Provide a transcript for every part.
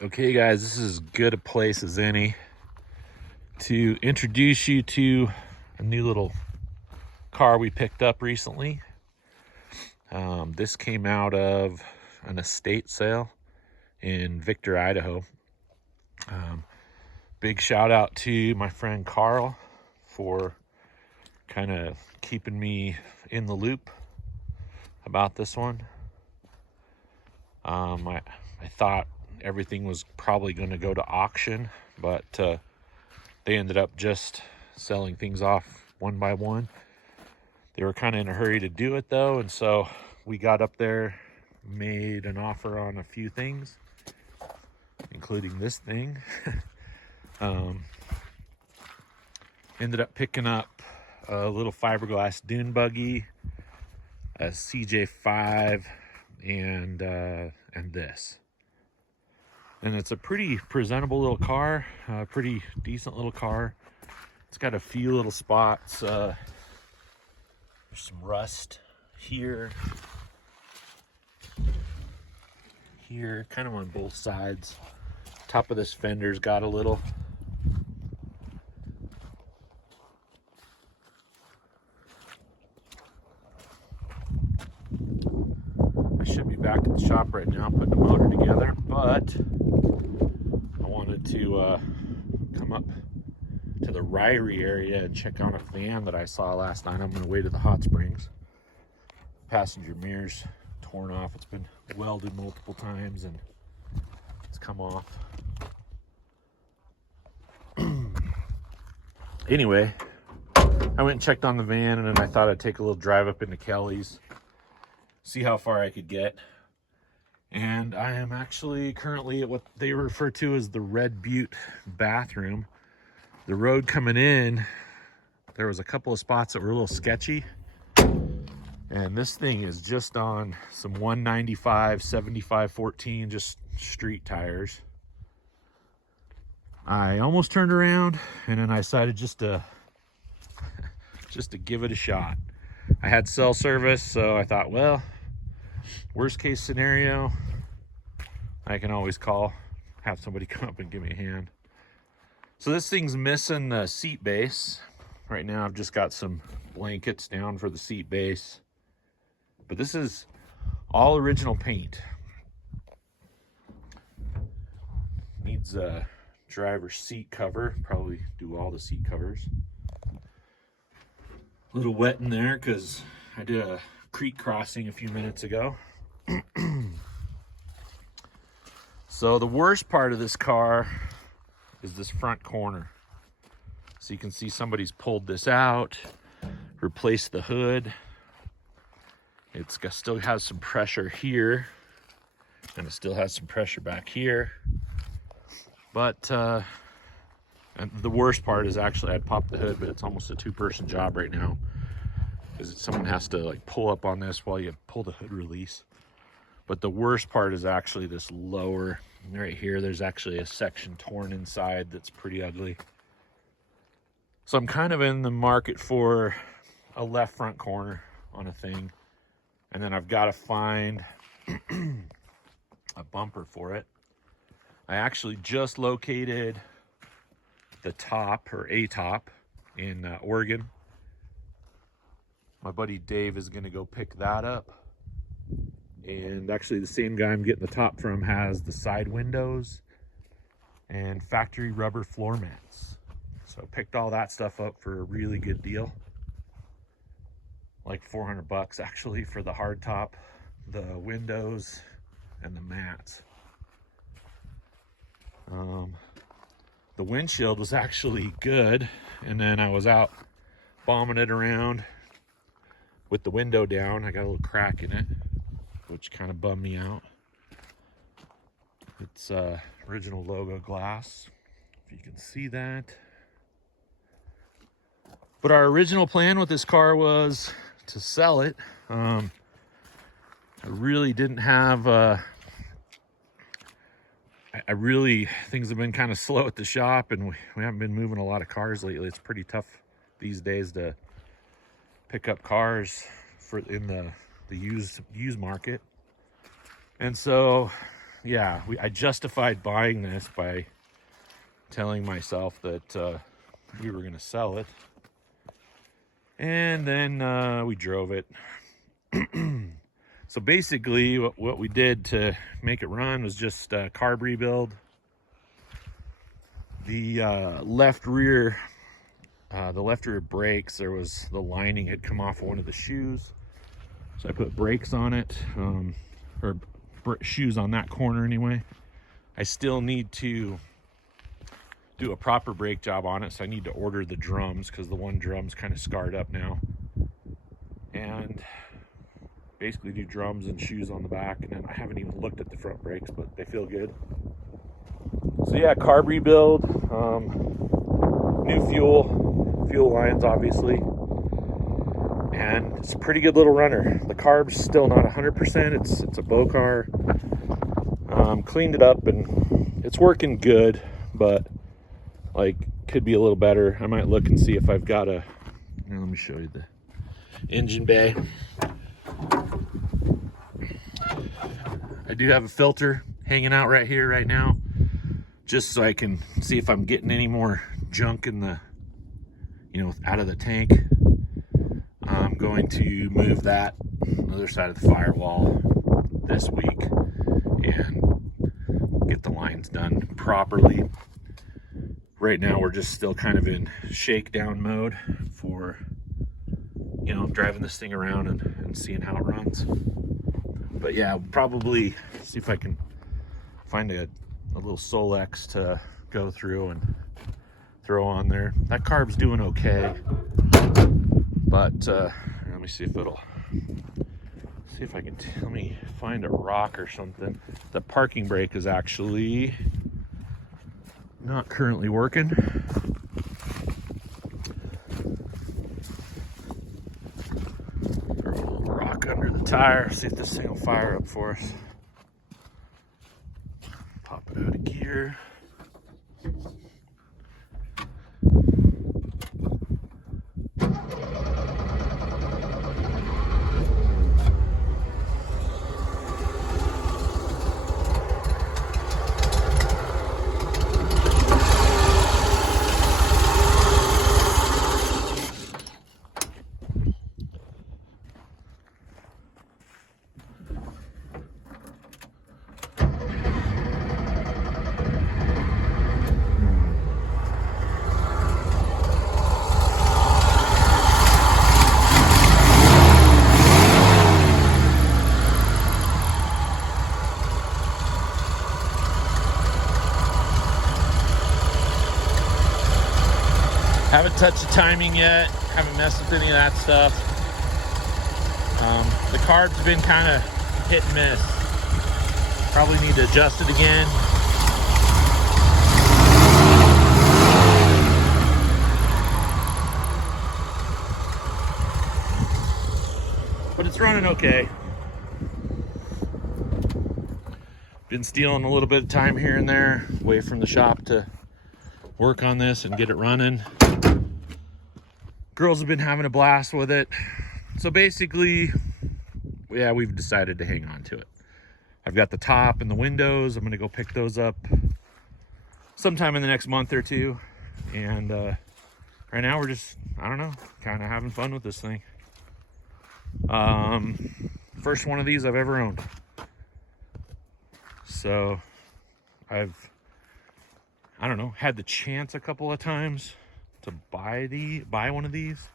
Okay guys, this is as good a place as any to introduce you to a new little car we picked up recently. This came out of an estate sale in Victor, Idaho. Big shout out to my friend Carl for kind of keeping me in the loop about this one. I thought everything was probably going to go to auction, but they ended up just selling things off one by one. They were kind of in a hurry to do it though, and so we got up there, made an offer on a few things, including this thing. Ended up picking up a little fiberglass dune buggy, a CJ5, and this. And it's a pretty presentable little car, a pretty decent little car. It's got a few little spots. There's some rust here, kind of on both sides. Top of this fender's got a little. I should be back at the shop right now putting the motor together, but I wanted to come up to the Ryrie area and check on a van that I saw last night. I'm on the way to the hot springs. Passenger mirror's torn off. It's been welded multiple times and it's come off. Anyway, I went and checked on the van, and then I thought I'd take a little drive up into Kelly's, see how far I could get. And I am actually currently at what they refer to as the Red Butte bathroom. The road coming in, there was a couple of spots that were a little sketchy. And this thing is just on some 195, 75, 14, just street tires. I almost turned around, and then I decided just to give it a shot. I had cell service, so I thought, well, worst case scenario, I can always have somebody come up and give me a hand. So this thing's missing the seat base. Right now I've just got some blankets down for the seat base. But this is all original paint. Needs a driver's seat cover. Probably do all the seat covers. A little wet in there because I did a creek crossing a few minutes ago. So the worst part of this car is this front corner. So you can see somebody's pulled this out, replaced the hood. Still has some pressure here, and it still has some pressure back here. But and the worst part is actually I'd popped the hood, but it's almost a two-person job right now because someone has to like pull up on this while you pull the hood release. But the worst part is actually this lower right here. There's actually a section torn inside that's pretty ugly. So I'm kind of in the market for a left front corner on a thing. And then I've got to find a bumper for it. I actually just located the top, or a top, in Oregon. My buddy Dave is going to go pick that up. And actually the same guy I'm getting the top from has the side windows and factory rubber floor mats. So picked all that stuff up for a really good deal. Like $400 actually for the hard top, the windows, and the mats. The windshield was actually good, and then I was out bombing it around with the window down. I got a little crack in it, which kind of bummed me out. It's original logo glass, if you can see that. But our original plan with this car was to sell it. I really didn't have things have been kind of slow at the shop, and we haven't been moving a lot of cars lately. It's pretty tough these days to pick up cars in the used market. And so yeah, I justified buying this by telling myself that we were going to sell it. And then we drove it. So basically what we did to make it run was just carb rebuild. The left rear brakes, there was the lining had come off one of the shoes. So I put brakes on it, or shoes on that corner anyway. I still need to do a proper brake job on it, so I need to order the drums because the one drum's kind of scarred up now. And basically do drums and shoes on the back, and then I haven't even looked at the front brakes, but they feel good. So yeah, carb rebuild, new fuel lines obviously, and it's a pretty good little runner. The carb's still not 100%. It's a bow car. Cleaned it up and it's working good, but like could be a little better. I might look and see if I've got a. Let me show you the engine bay. I do have a filter hanging out right here right now, just so I can see if I'm getting any more junk in the, out of the tank. I'm going to move that on the other side of the firewall this week and get the lines done properly. Right now we're just still kind of in shakedown mode for, driving this thing around and seeing how it runs. But yeah, I'll probably see if I can find a little Solex to go through and throw on there. That carb's doing okay, but let me see if I can, let me find a rock or something. The parking brake is actually not currently working. Throw a little rock under the tire, see if this thing will fire up for us. Pop it out of gear. Haven't touched the timing yet, haven't messed with any of that stuff. The carb's been kind of hit and miss. Probably need to adjust it again. But it's running okay. Been stealing a little bit of time here and there away from the shop to work on this and get it running. Girls have been having a blast with it. So basically, yeah, we've decided to hang on to it. I've got the top and the windows. I'm gonna go pick those up sometime in the next month or two. And right now we're just, I don't know, kind of having fun with this thing. First one of these I've ever owned. So I don't know, had the chance a couple of times to buy one of these,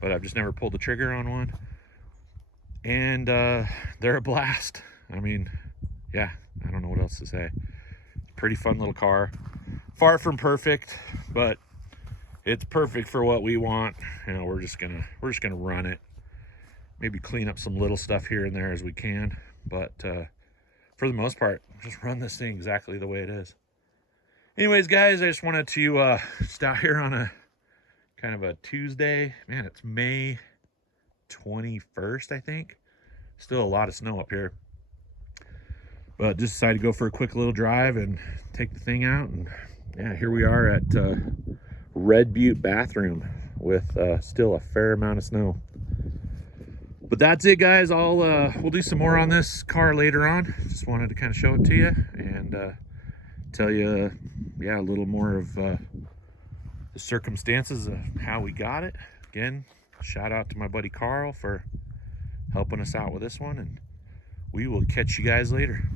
but I've just never pulled the trigger on one. And they're a blast. I mean, yeah, I don't know what else to say. Pretty fun little car. Far from perfect, but it's perfect for what we want. We're just gonna run it. Maybe clean up some little stuff here and there as we can, but for the most part, just run this thing exactly the way it is. Anyways, guys, I just wanted to just out here on a kind of a Tuesday. Man, it's May 21st, I think. Still a lot of snow up here. But just decided to go for a quick little drive and take the thing out. And yeah, here we are at Red Butte bathroom with still a fair amount of snow. But that's it, guys. We'll do some more on this car later on. Just wanted to kind of show it to you and tell you, yeah, a little more of the circumstances of how we got it. Again, shout out to my buddy Carl for helping us out with this one, and we will catch you guys later.